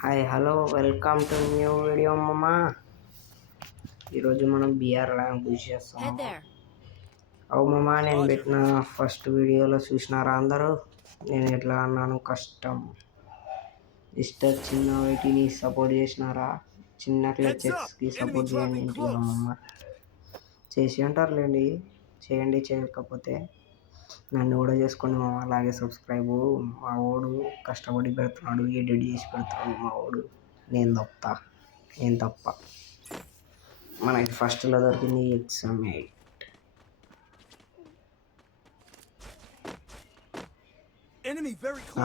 Hi hello welcome to new video అమ్మమ్మ. ఈరోజు మనం బిఆర్ ర్యాంక్ పుష్ చేస్తాము. అవుమమ్మ, నేను పెట్టిన ఫస్ట్ వీడియోలో చూసినారా అందరూ? నేను ఎట్లా అన్నాను కష్టం మిస్టర్ చిన్న వీటిని సపోర్ట్ చేసినారా? చిన్న క్లచెస్కి సపోర్ట్ చేయండి ఇంటికి అమ్మమ్మ. చేసి ఉంటారులేండి, చేయండి. చేయకపోతే నన్ను కూడా చేసుకోండి మామ. అలాగే సబ్స్క్రైబ్. మా వాడు కష్టపడి పెడుతున్నాడు, ఎడిట్ చేసి పెడుతున్నాడు మా వాడు. నేను తప్ప మనకి ఫస్ట్లో దొరికింది ఎక్సమేట్.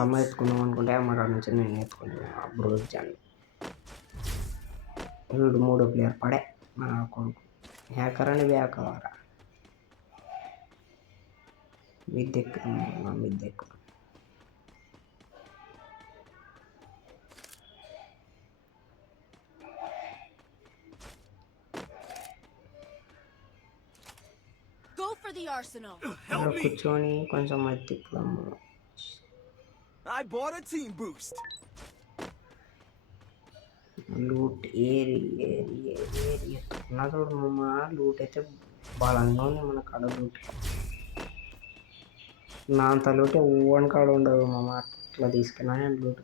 అమ్మ ఎత్తుకుందాం అనుకుంటే అమ్మ కాడ నుంచి నేను ఎత్తుకుంటున్నాను బ్రోజాన్ని. వీడు 3వ ప్లేయర్ పడే నా కొడుకు. హ్యాకర్ అని బ్యాకవరా మిద్దెక్కు. కూర్చొని కొంచెం అది తిప్పుదాము. లూట్ ఏరి ఎత్తుకున్నా చూడు మమ్మ. లూట్ అయితే బలంగా ఉంది మన కాడ. లూట్ నా అంత లూటే ఓన్ కాడ ఉండదు మమ్మ. అట్లా తీసుకున్నా నేను లూట్.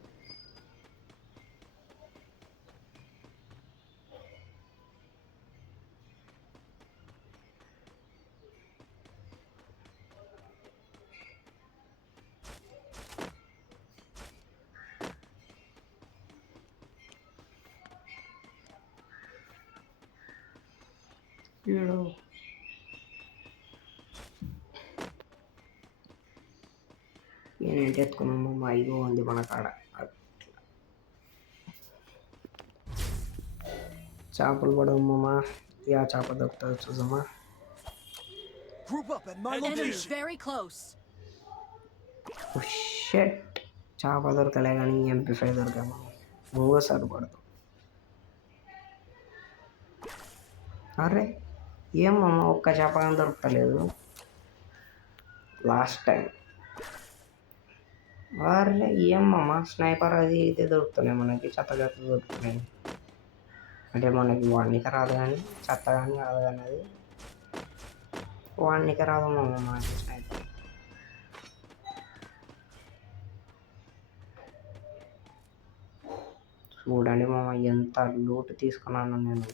నేనేంటి ఎత్తుకున్నామమ్మ. 5 ఉంది మన కాడ. చేపలు పడవమ్మమ్మ. యా చేప దొరుకుతుంది చూసమ్మా. షెట్ చేప దొరకలే కానీ MP5 దొరకమ్మా. ఇంకోసారి పడదు. అరే ఏమమ్మా, ఒక్క చేప కానీ దొరకలేదు లాస్ట్ టైం. అరే ఏమమ్మా, స్నైపర్ అది అయితే దొరుకుతున్నాయి మనకి. చెత్త దొరుకుతున్నాయి అంటే మనకి వాడికి రాదు కానీ, చెత్త కానీ కాదు కానీ అది వాడికి రాదు మమ్మ మనకి స్నైపర్. చూడండి మామ, ఎంత లూట్ తీసుకున్నాను నేను.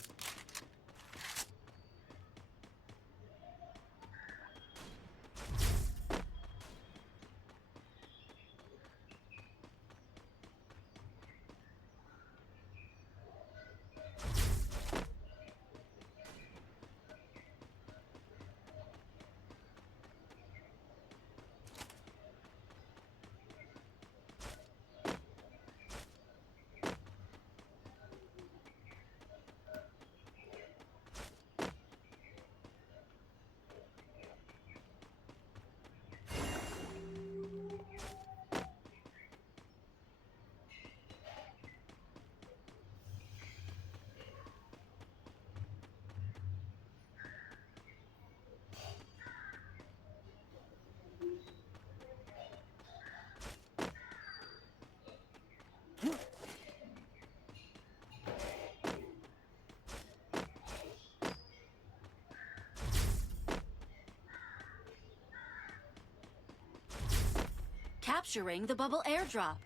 Capturing the bubble airdrop.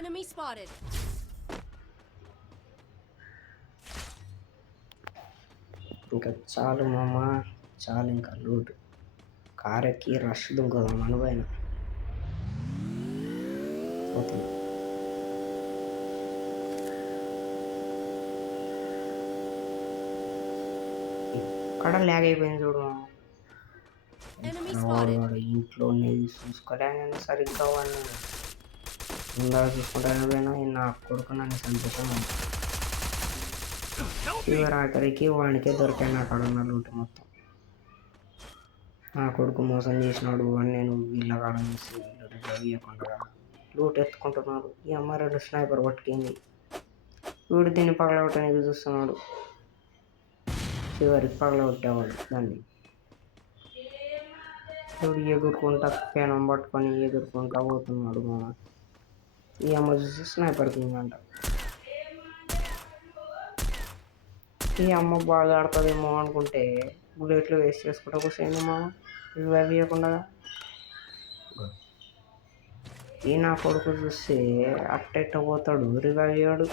Enemy spotted. ఇంకా చాలు మామ, చాలు. ఇంకా లూట్ కారెక్కి రష్ దుంకుదాం అనుభైన పోతుంది. ఇక్కడ ల్యాగ్ అయిపోయింది చూడు. వాడు ఇంట్లో ఉండేది చూసుకోలే నేను సరిగ్గా. వాడిని ముందర చూసుకుంటాను పోయినా నా కొడుకు నన్ను సంతోషం. ఆఖరికి వాడికే దొరికాను అక్కడ ఉన్న లూట్ మొత్తం. నా కొడుకు మోసం చేసినాడు అని నేను వీళ్ళ కాడ చూసి వీళ్ళు రిజర్వ్ ఇవ్వకుండా లూట్ ఎత్తుకుంటున్నారు. ఈ అమ్మ 2 స్నైపర్ పట్టుకుంది. వీడు దీన్ని పగలగొట్టడానికి చూస్తున్నాడు. చివరికి పగలగొట్టేవాడు దాన్ని. వీడు ఎగురుకుంటా పేనం పట్టుకొని ఎగురుకుంటా పోతున్నాడు. ఈ అమ్మ చూసి స్నైపర్ కింగ్ అంట. ఈ అమ్మ బాగా ఆడుతుందేమో అనుకుంటే బుల్లెట్లు వేస్ట్ చేసుకుంటా కూర్చోండి రివైవ్ ఇవ్వకుండా. ఈ నా కొడుకు చూస్తే అట్టెట్ట పోతాడు, రివైవ్ ఇవ్వడు.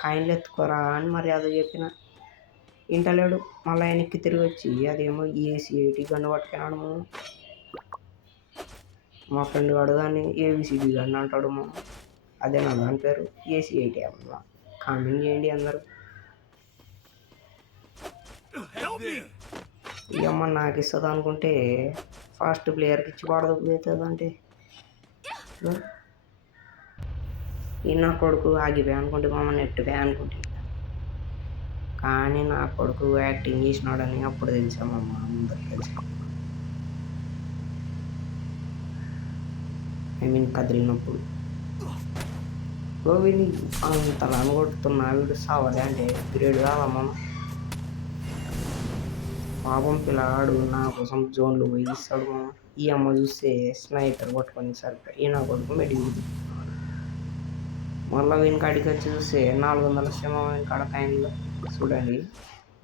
కాయిన్లు ఎత్తుకోరా అని మర్యాద చెప్పిన ఇంటలేడు. మళ్ళీ వెనక్కి తిరిగి వచ్చి అదేమో AC-80 గన్ను పట్టుకున్నాడు. మా ఫ్రెండ్ వాడు దాన్ని ABCD గన్ను అంటాడు. అదే నా దాని పేరు AC-80. అమ్మ కామెంట్ చేయండి అందరూ. ఈ అమ్మ నాకు ఇస్తుంది అనుకుంటే ఫాస్ట్ ప్లేయర్కి ఇచ్చి పాడదవుతుంది అంటే ఈ నా కొడుకు ఆగిపోయా అనుకుంటే నెట్టుపోయా అనుకుంటే. కానీ నా కొడుకు యాక్టింగ్ చేసినాడని అప్పుడు తెలిసామమ్మ, అందరికి తెలుసా. కదిలినప్పుడు వీడిని అంతలా కొడుతున్నా వీడు సావలే అంటే గ్రేడ్ కాదమ్మ. పాపం పిల్లగాడు నా కోసం జోన్లు పోయి ఇస్తాడు. ఈ అమ్మ చూస్తే స్నైపర్ పట్టుకొని సరిపోయి ఈ నా కొడుకు మెడికి మళ్ళీ వెనకాడికి వచ్చి చూస్తే 400 శ్రమ వెనకాడ కాయిన్లో చూడండి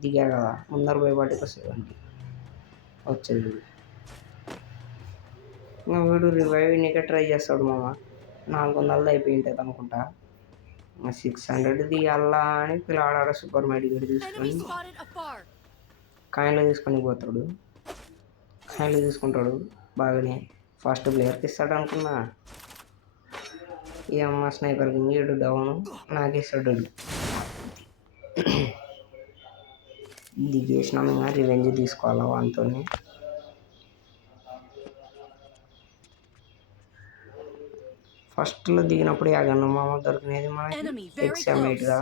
దిగా కదా, ముందర పోయి పట్టుకు వస్తుంది వచ్చేది. ఇంకా వీడు రివైవ్ నీకే ట్రై చేస్తాడు 400 అయిపోయి ఉంటుంది అనుకుంటా. 600 దిగాలా అని పిల్లాడ సూపర్ మెడికేట్ తీసుకొని కాయిన్లో తీసుకొని పోతాడు. కాయిన్లో తీసుకుంటాడు బాగానే. ఫస్ట్ ప్లేయర్కి ఇస్తాడు అనుకున్నా. ఈ అమ్మ స్నైపర్కి ఏడు డౌను నాకేస్తాడు. దిగేసినాం ఇంకా రివెంజ్ తీసుకోవాలా వానితో. ఫస్ట్లో దిగినప్పుడు యాగన్న దొరికినది మనకి XM8 కదా.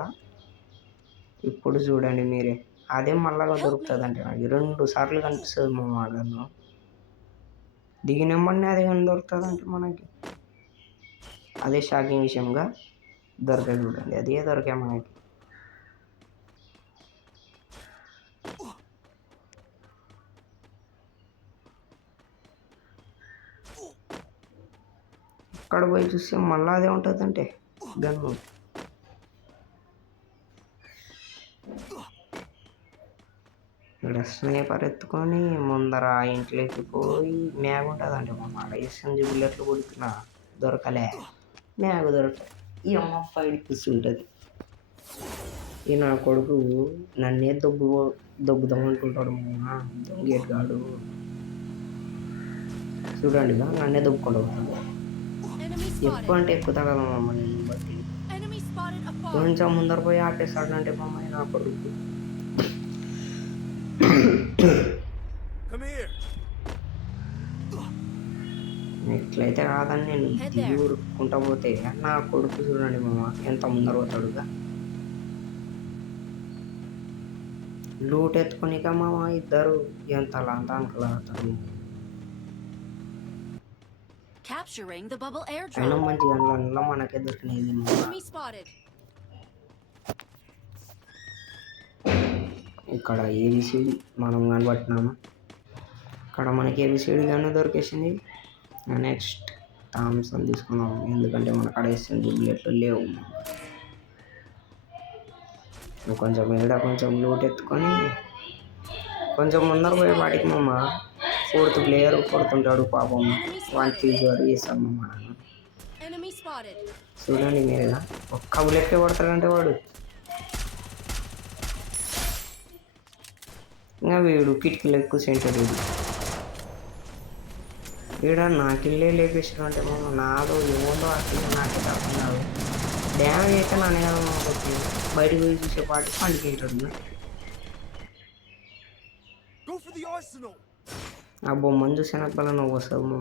ఇప్పుడు చూడండి మీరే, అదే మళ్ళా దొరుకుతుంది అంటే నాకు 2 సార్లు కనిపిస్తుంది గన్ను. దిగినమ్మని అదే గన్ను దొరుకుతుంది అంటే మనకి అదే షాకింగ్ విషయంగా దొరకదు. చూడండి అదే దొరికా మనకి. ఇక్కడ పోయి చూస్తే మళ్ళీ అదే ఉంటుంది అంటే గన్ను. ఇక్కడ స్నేపర్ ఎత్తుకొని ముందర ఇంట్లోకి పోయి మ్యాగ్ ఉంటుంది అంటే SMG బుల్లెట్లు కొడుతున్నా దొరకలే, మ్యాగ్ దొరకలే. ఈ అమ్మ ఫైట్ కూర్చుంటుంది. ఈ నా కొడుకు నన్నే దొబ్బుదామనుకుంటాడు దొంగేట్ గాడు. చూడండి నన్నే దొబ్బుకుంటాడు. ఎక్కువ అంటే ఎక్కువ తగలదు నేను బట్టి కొంచెం ముందర పోయి ఆపేస్తాడు అంటే నా కొడుకు. ఎట్లయితే కాదని నేను దిగి ఉరుక్కుంటా పోతే నా కొడుకు చూడండి ఎంత ముందర పోతాడుగా. లూట్ ఎత్తుకొనిక ఇద్దరు ఎంత అంకలాడతారు. అయినా మంచి గంటల మనకే దొరికినది. ఇక్కడ ABCD మనం కనబట్టినాము. ఇక్కడ మనకి ABCD కానీ దొరికేసింది. నెక్స్ట్ థామ్సన్ తీసుకున్నాం ఎందుకంటే మన కాడ SMG బుల్లెట్లు లేవు. కొంచెం కొంచెం లూట్ ఎత్తుకొని కొంచెం ముందర పోయి వాటికి 4th ప్లేయర్ కొడుతుంటాడు పాపం. 1 ఫీజర్ చేస్తాం చూడండి మీరేగా. ఒక్క బుల్లెట్కే కొడతాడంటే వాడు. ఇంకా వీడు కిటికీలు ఎక్కువ సెంటర్ వీడ నాకిల్లే లేపేసాడు అంటే నాదో ఏముందో అసలు నాకే కాదు. డ్యామేజ్ అయితే నానే కదా బయటకు పోయి చూసేపాటి పండుకుంటాడు. ఆ బొమ్మను చూసే నాకు వల్ల నవ్వు వస్తుంది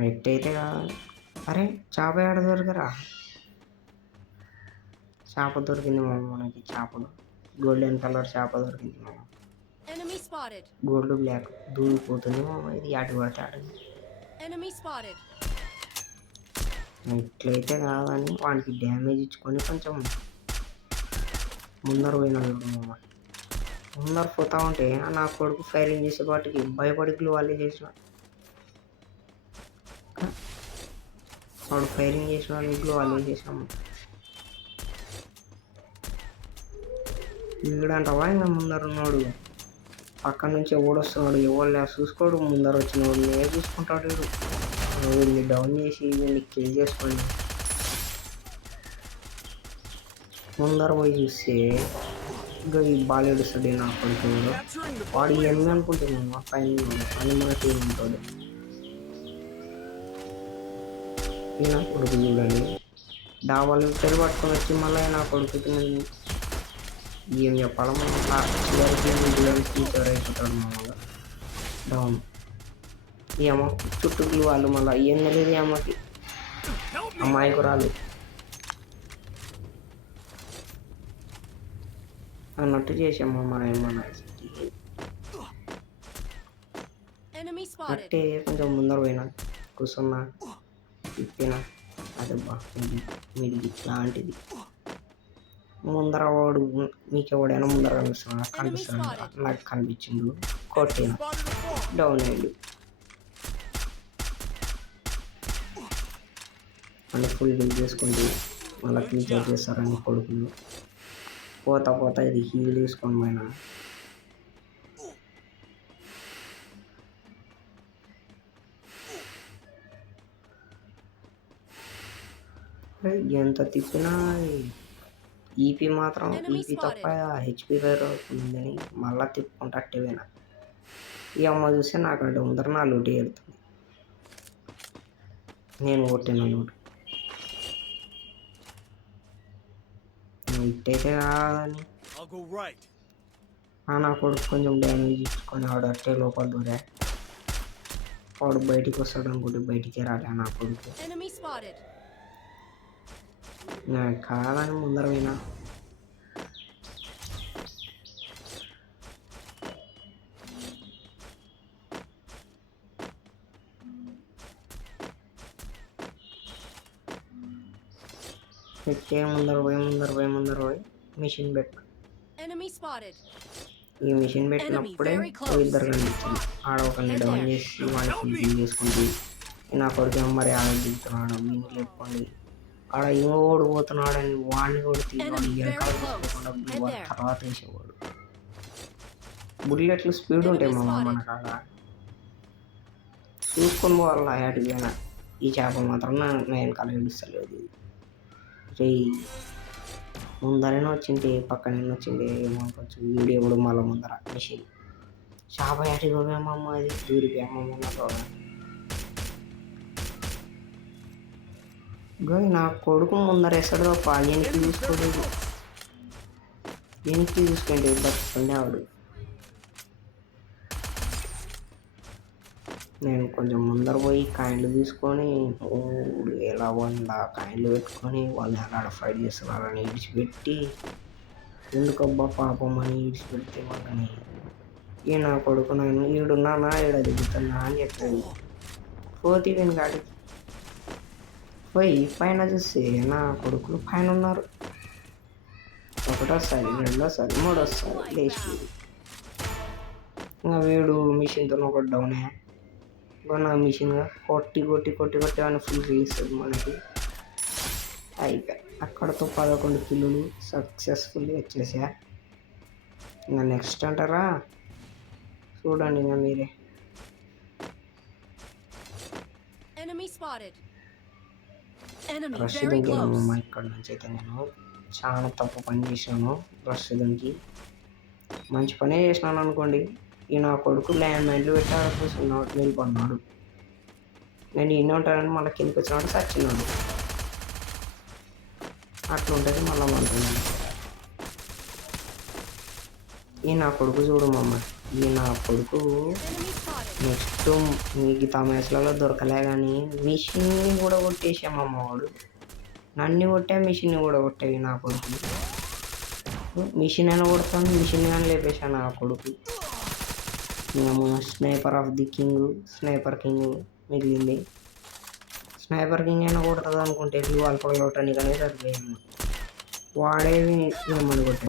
నెట్ అయితే కాదు. అరే చాప ఆడ దొరకరా. చేప దొరికింది మామ, మనకి చేపలు గోల్డెన్ కలర్ చేప దొరికింది మామ. Enemy spotted. గోల్డ్ బ్లాక్ దూరిపోతుంది మామ, ఇది ఆటి పడితే ఆడింది. Enemy spotted. ఇట్లయితే కాదని వానికి డ్యామేజ్ ఇచ్చుకొని కొంచెం ముందర పోయినా చూడు మామ. ముందర పోతా ఉంటే నా కొడుకు ఫైరింగ్ చేసేపాటికి భయపడి వాళ్ళే చేసిన వాడు ఫైరింగ్ చేసిన వాళ్ళు వాళ్ళే చేసినాము. వీడంటవా ఇంకా ముందర ఉన్నాడు, పక్క నుంచి ఎవడొస్తున్నాడు ఎవరు చూసుకోడు, ముందర వచ్చిన వాడిని చూసుకుంటాడు. వీడు వీడిని డౌన్ చేసి వీడిని కిల్ చేసుకోండి. ముందర పోయి చూస్తే ఇంకా ఈ బాల్ ఏడుస్తాడు నా కొడుకు. వాడు ఎన్ని అనుకుంటున్నాను పైన అని మన టీం ఉంటాడు. ఈ నా కొడుకు చూడండి, డాబాలు పెరు పట్టుకొని వచ్చి మళ్ళీ నా కొడుకు ఏం చెప్పాలి మనం చివరికి టీచర్ అయిపోతాడు మామూలుగా డౌన్. ఏమో చుట్టూ వాళ్ళు మళ్ళీ ఏం తెలియదు అమ్మకి, అమ్మాయికి రాదు అన్నట్టు చేసాము మనం ఏమన్నా. Enemy spotted. అంటే కొంచెం ముందర పోయినా కూర్చున్నా తిప్పినా అదే బా మీది ఇట్లాంటిది ముందర వాడు మీకు ఎవడైనా ముందర కనిపిస్తున్నా కనిపిస్తున్నాడు, నాకు కనిపించిండు కొట్టిన డౌన్ అయ్యాడు. అని ఫుల్ బిల్ చేసుకుంటూ మళ్ళీ టీచర్ చేస్తారని కొడుకులు పోతా పోతా ఇది హీల్ తీసుకొని పోయినా. ఎంత తిప్పినా ఈపీ మాత్రం ఈపీ తప్ప హెచ్పి వేరు అవుతుందని మళ్ళీ తిప్పుకుంటా అట్టేపోయినా. ఈ అమ్మ చూస్తే నాకంటే ముందర నా లూటి వెళ్తుంది, నేను కొట్టిన లూటు ఇట్టయితే కాదని నా కొడుకు కొంచెం డ్యామేజ్ ఇచ్చుకొని వాడు అట్టే లోపల దూరా. వాడు బయటికి వస్తాడు అనుకుంటే బయటికి రాలే నా కొడుకు. Enemy spotted. కాదని ముందర పోయినా. పెట్టే ముందర పోయి మిషన్ పెట్టు. Enemy spotted. ఈ మిషన్ పెట్టినప్పుడే ఇద్దరు కనిపించింది. ఆడ ఒకరిని డౌన్ చేసి వాడిని ఫుల్ చేసుకుంటూ నా కొడుకు మరి ఆడ దిగుతున్నాడు వీడిని లేపుకోండి. ఆడ ఇంకో ఓడిపోతున్నాడు అని వాడిని కొడుతూ తర్వాత వేసేవాడు. బుల్లెట్లు స్పీడ్ ఉంటాయి మామ మనకు ఆడ చూసుకొని పోవాలి. అటుకైనా ఈ చేప మాత్రం నేను కల ఏడుస్తలేదు. ముందరైనా వచ్చింది పక్కన వచ్చింది ఏమనుకోవచ్చు. వీడియో కూడా మళ్ళీ ముందర మిషన్ చేప అటుకోమేమమ్మ అది దూరిపోయామమ్మ నా కొడుకు ముందర వేస్తాడు తప్ప వెనక్కి చూసుకోలేదు. వెనక్కి చూసుకోండి బతుకుండే ఆవిడు. నేను కొంచెం ముందర పోయి కాయిన్లు తీసుకొని 3000 కాయిన్లు పెట్టుకొని వాళ్ళు ఆడ ఫైట్ చేస్తున్నారని ఇడిచిపెట్టి ఎందుకబ్బా పాపం అని ఇడిచిపెడితే వాళ్ళని ఈ నా కొడుకు నేను ఈడున్నానా ఈడ దిగుతున్నా అని చెప్పాడు. పోతే నేను కాడికి పోయి పైన చూస్తే నా కొడుకులు పైన ఉన్నారు. ఒకటోసారి రెండోసారి మూడోసారి లేచి ఇంకా వీడు మిషన్తో ఒకటి డౌనే నా మిషన్గా కొట్టి అని ఫుల్ రిలీస్తుంది మనకి. అయిపోయి అక్కడతో 11 కిల్లులు సక్సెస్ఫుల్లీ వచ్చేసా. ఇంకా నెక్స్ట్ అంటారా చూడండి ఇంకా మీరే. రష్ దింకినామమ్మా ఇక్కడ నుంచి అయితే నేను చాలా తప్పు పని చేశాను. రష్ దింకి మంచి పనే చేసినాను అనుకోండి. ఈ నా కొడుకు ల్యాండ్ మైండ్లు పెట్టాడు కూర్చున్నాడు నిలిపన్నాడు. నేను ఈయన ఉంటానని మళ్ళీ కిందకి వచ్చినాడు చచ్చినాడు. అట్లా ఉంటుంది మళ్ళీ మంటున్నాను. ఈ నా కొడుకు చూడమమ్మ, ఈ నా కొడుకు నెక్స్ట్ మిగతా మ్యాచ్లలో దొరకలే కానీ మిషన్ని కూడా కొట్టేసామమ్మ వాడు. నన్ను కొట్టే మిషన్ కూడా కొట్టేవి నా కొడుకు. మిషన్ అయినా కొడతాను, మిషన్ కానీ లేపేశాను నా కొడుకు. Sniper of the king, sniper king మిగిలింది. స్నైపర్ కింగ్ అయినా కొడుతుంది అనుకుంటే వాళ్ళు పగలగొట్టడానికి అనేది సరిపోయాను. వాడేవి ఏమని కొట్టాను.